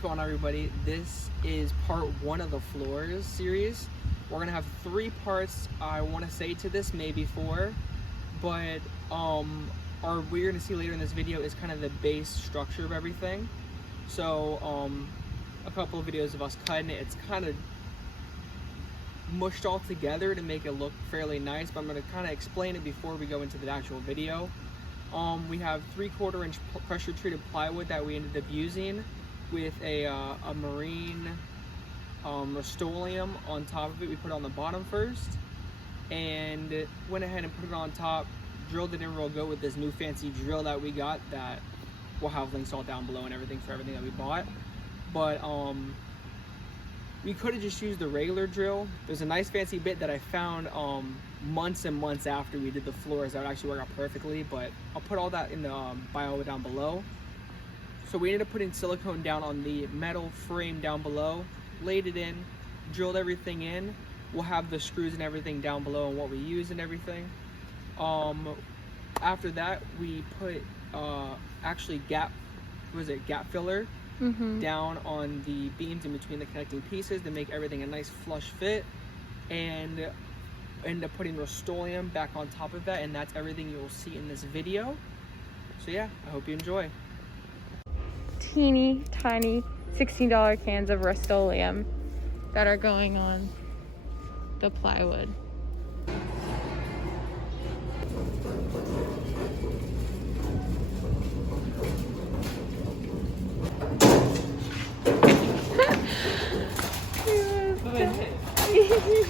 what's going on, everybody? This is part 1 of the floors series. We're gonna have 3 parts. I want to say to this, maybe 4, but what you're gonna see later in this video is kind of the base structure of everything. So a couple of videos of us cutting it. It's kind of mushed all together to make it look fairly nice, but I'm going to kind of explain it before we go into the actual video. We have 3/4 inch pressure treated plywood that we ended up using with a marine Rust-Oleum on top of it. We put it on the bottom first and went ahead and put it on top, drilled it in real good with this new fancy drill that we got that we'll have links all down below and everything for everything that we bought. But we could have just used the regular drill. There's a nice fancy bit that I found months and months after we did the floors that would actually work out perfectly, but I'll put all that in the bio down below. So we ended up putting silicone down on the metal frame down below, laid it in, drilled everything in. We'll have the screws and everything down below and what we use and everything. After that, we put actually gap filler down on the beams in between the connecting pieces to make everything a nice flush fit, and end up putting Rust-Oleum back on top of that, and that's everything you'll see in this video. So yeah, I hope you enjoy. Teeny tiny $16 cans of Rust-Oleum that are going on the plywood.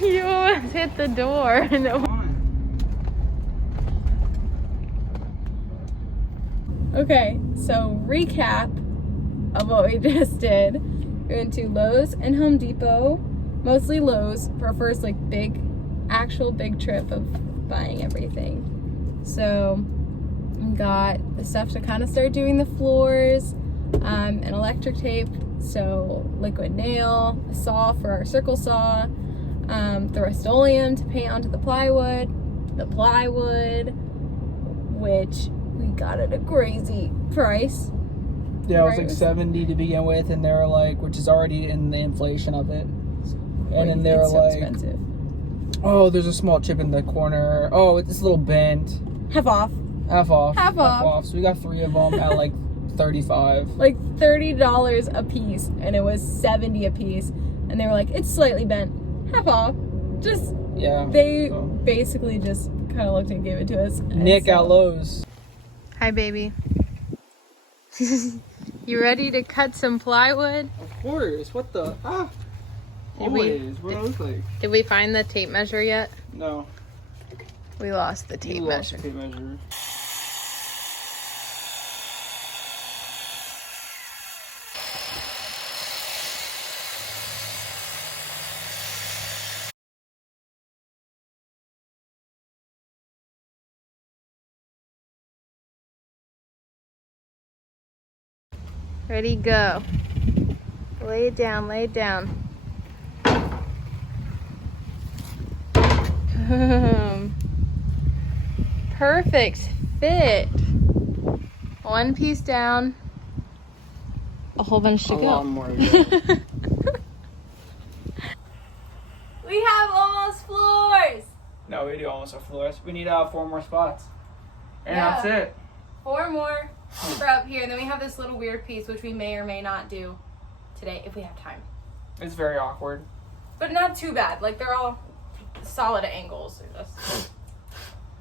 You almost hit the door. Okay, so recap of what we just did. We went to Lowe's and Home Depot, mostly Lowe's, for our first actual big trip of buying everything. So we got the stuff to kind of start doing the floors, and electric tape, so liquid nail, a saw for our circle saw, the Rust-Oleum to paint onto the plywood, which we got at a crazy price. Yeah, it was like $70 to begin with, and they were like, which is already in the inflation of it. And then they were like, expensive. Oh, there's a small chip in the corner. Oh, it's a little bent. Half off. So we got 3 of them at like $35. Like $30 a piece, and it was $70 a piece. And they were like, it's slightly bent. Half off. Just, yeah. They basically just kind of looked and gave it to us. Nick at Lowe's. Hi, baby. You ready to cut some plywood? Of course. What the? What do it look like? Did we find the tape measure yet? No. We lost the tape measure. Ready, go. Lay it down, lay it down. Perfect fit. 1 piece down. A whole bunch to go. A lot more to go. We have almost floors. No, we do almost have floors. We need 4 more spots. And Yeah. that's it. 4 more for up here. And then we have this little weird piece, which we may or may not do today if we have time. It's very awkward. But not too bad. Like, they're all solid angles. They're just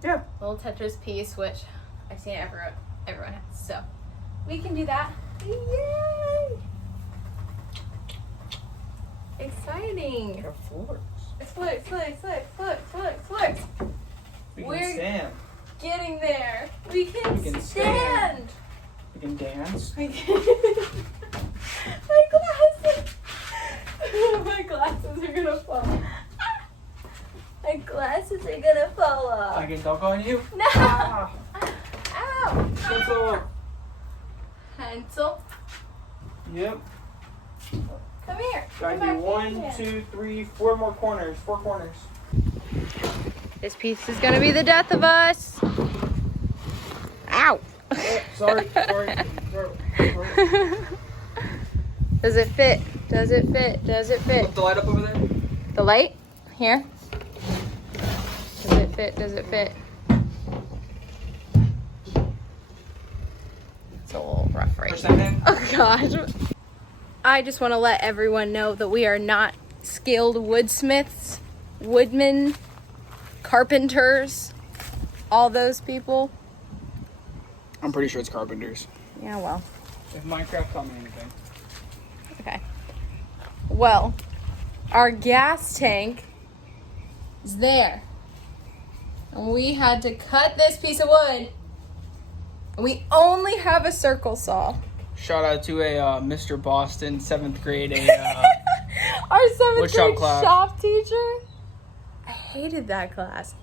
Yeah. little Tetris piece, which I've seen everyone has. So we can do that. Yay! Exciting. We have floors. It's floors. We can We're stand. getting there. We can stand. stand. We can dance. My glasses. My glasses are gonna fall. My glasses are gonna fall off. I can dunk on you? No. Ah. Ow. Pencil. Pencil. Yep. Come here. Gotta Come do back 1, in. 2, 3, 4 more corners. 4 corners. This piece is gonna be the death of us. Ow. Oh, sorry. Does it fit? Does it fit? Does it fit? Put the light up over there. The light? Here? Does it fit? Does it fit? It's a little rough right now. Oh gosh. I just want to let everyone know that we are not skilled woodsmiths, woodmen, carpenters, all those people. I'm pretty sure it's carpenters. Yeah, well. If Minecraft taught me anything. Okay. Well, our gas tank is there. And we had to cut this piece of wood. And we only have a circle saw. Shout out to a Mr. Boston, 7th grade, our 7th grade class. shop teacher. I hated that class.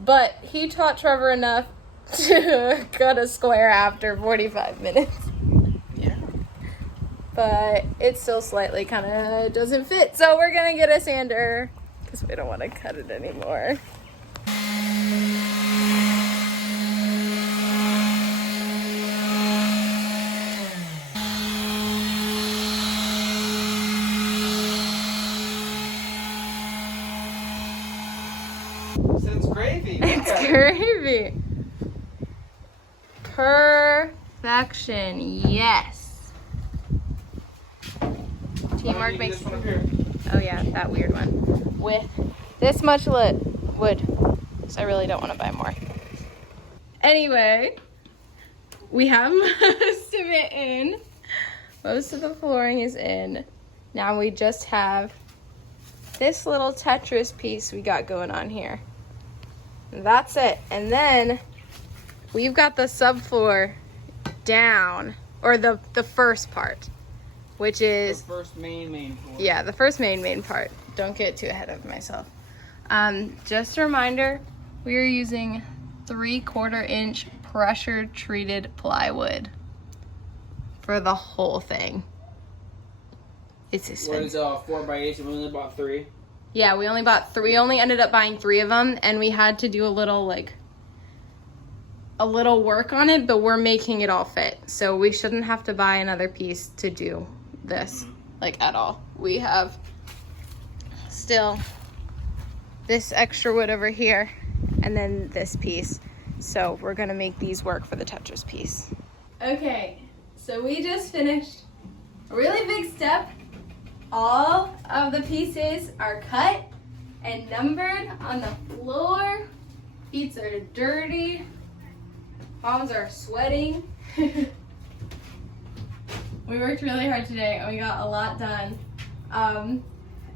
But he taught Trevor enough to cut a square after 45 minutes. Yeah. But it still slightly kind of doesn't fit. So we're going to get a sander because we don't want to cut it anymore. It's gravy. It's gravy. Perfection. Yes. Teamwork makes. Oh yeah, that weird one. With this much wood. So I really don't want to buy more. Anyway, we have most of it in. Most of the flooring is in. Now we just have this little Tetris piece we got going on here. That's it. And then we've got the subfloor down, or the first part, which is the first main floor. Yeah, the first main part. Don't get too ahead of myself. Just a reminder, we are using 3/4 inch pressure treated plywood for the whole thing. It's expensive. What is 4x8? We only bought 3. Yeah, we only bought 3. We only ended up buying 3 of them, and we had to do a little work on it, but we're making it all fit. So we shouldn't have to buy another piece to do this, at all. We have still this extra wood over here, and then this piece. So we're gonna make these work for the Tetris piece. Okay, so we just finished a really big step. All of the pieces are cut and numbered on the floor. Feet are dirty. Palms are sweating. We worked really hard today and we got a lot done.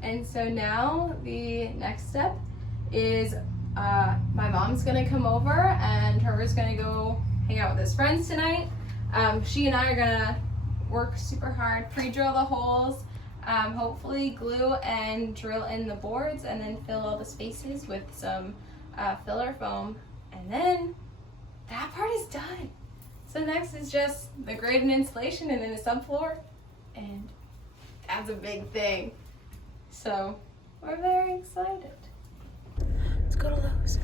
And so now the next step is my mom's gonna come over and Trevor's gonna go hang out with his friends tonight. She and I are gonna work super hard, pre-drill the holes, hopefully glue and drill in the boards, and then fill all the spaces with some filler foam, and then that part is done. So next is just the grade and insulation and then the subfloor, and that's a big thing. So we're very excited. Let's go to Lowe's.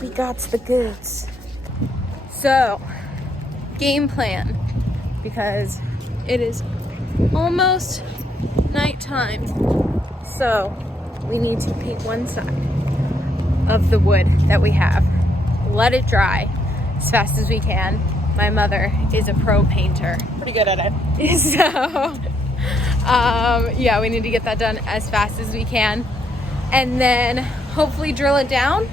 We got the goods. So, game plan, because it is almost nighttime. So, we need to paint one side of the wood that we have. Let it dry as fast as we can. My mother is a pro painter. Pretty good at it. So, yeah, we need to get that done as fast as we can. And then hopefully drill it down.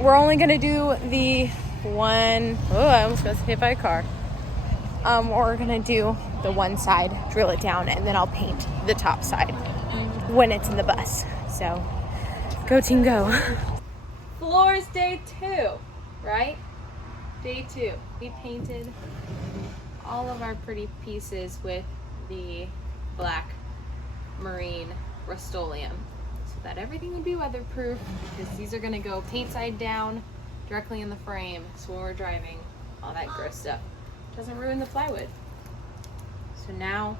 We're only gonna do the one, oh, I almost got hit by a car. We're gonna do the one side, drill it down, and then I'll paint the top side when it's in the bus. So, go team go. Floors day 2, right? Day 2. We painted all of our pretty pieces with the black marine Rust-Oleum so that everything would be weatherproof, because these are gonna go paint side down directly in the frame, so when we're driving, all that gross stuff doesn't ruin the plywood. So now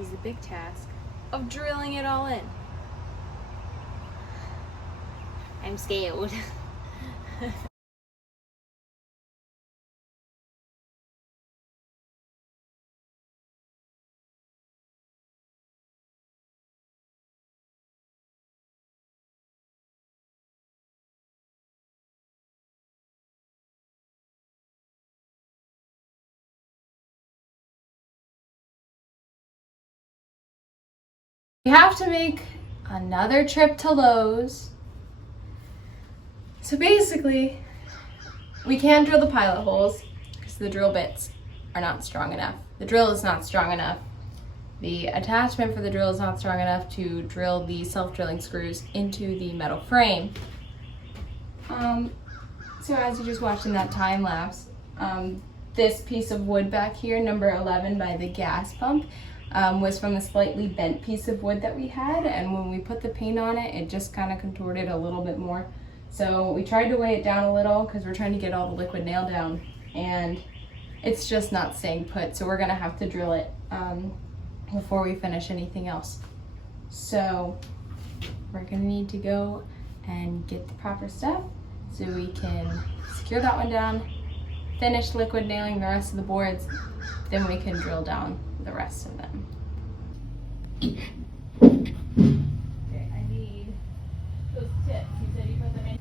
is the big task of drilling it all in. I'm scared. We have to make another trip to Lowe's. So basically, we can't drill the pilot holes because the drill bits are not strong enough. The drill is not strong enough. The attachment for the drill is not strong enough to drill the self-drilling screws into the metal frame. So as you just watched in that time lapse, this piece of wood back here, number 11 by the gas pump, was from a slightly bent piece of wood that we had, and when we put the paint on it, it just kind of contorted a little bit more. So we tried to weigh it down a little because we're trying to get all the liquid nail down, and it's just not staying put, so we're gonna have to drill it before we finish anything else. So we're gonna need to go and get the proper stuff so we can secure that one down, finish liquid nailing the rest of the boards, then we can drill down the rest of them. Okay, I need those tips. You said you put them in.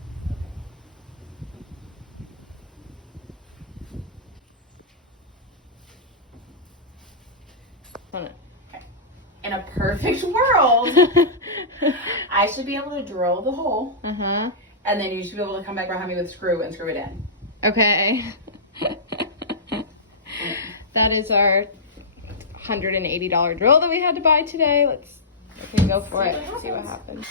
In a perfect world, I should be able to drill the hole, and then you should be able to come back behind me with a screw and screw it in. Okay. That is our $180 drill that we had to buy today. Let's go for it. See what happens.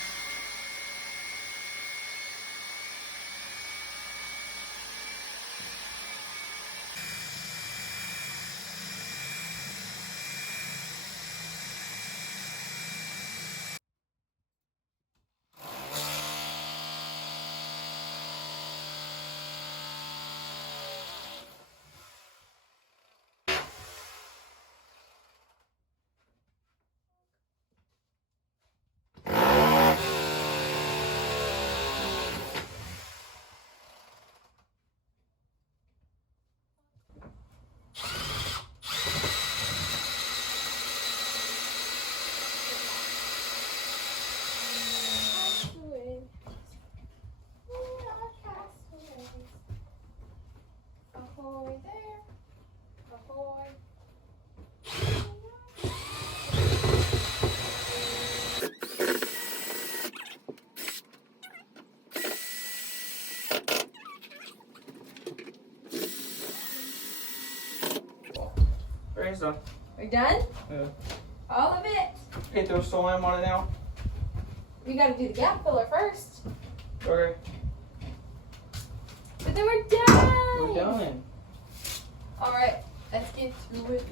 Everything's done. We're done? Yeah. All of it? Okay, throw Solam on it now. We gotta do the gap filler first. Okay. But then we're done! We're done. Alright, let's get to it.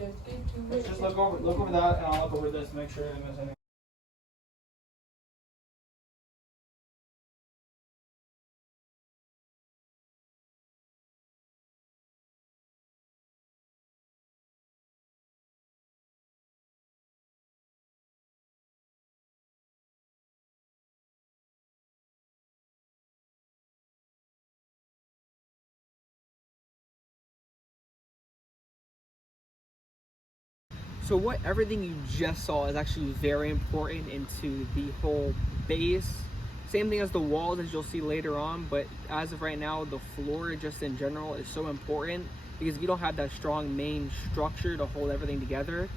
Let's just look over that, and I'll look over this to make sure I didn't miss anything. So what everything you just saw is actually very important into the whole base. Same thing as the walls, as you'll see later on, but as of right now, the floor just in general is so important because if you don't have that strong main structure to hold everything together,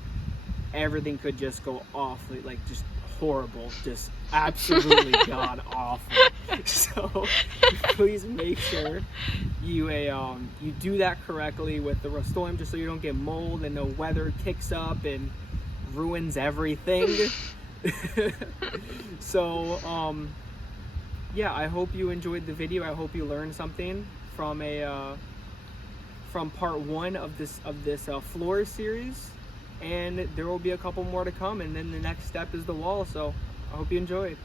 everything could just go off, like just horrible, just absolutely god awful. So please make sure you you do that correctly with the Rust-Oleum, just so you don't get mold and the weather kicks up and ruins everything. So yeah, I hope you enjoyed the video. I hope you learned something from from part 1 of this floor series, and there will be a couple more to come, and then the next step is the wall. So I hope you enjoyed.